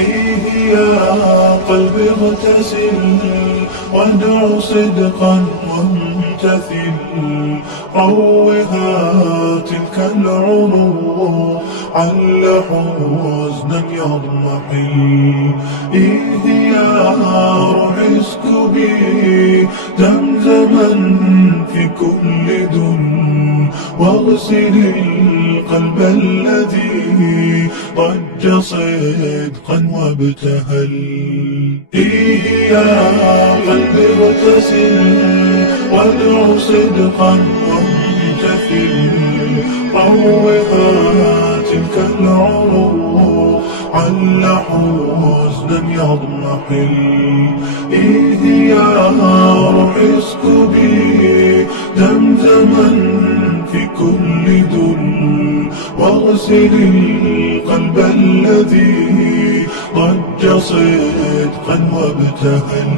إيه يا قلبي اغتسل وادع صدقا وامتثل، روها تلك العروق عل حزنا يضمحل. إيه يا روح اسكبي زمزما في كل دل، واغسل القلب الذي ضج صدقا وابتهل. إيه يا قلبي اغتسل وادع صدقا وامتثل، روها تلك العروق عل حزنا يضمحل. إيه يا روح اسكبي زمزما في كل دل، واغسل القلب الذي ضج صدقا وابتهل.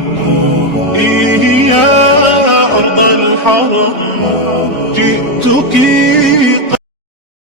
إيه يا أرض الحرم جئتك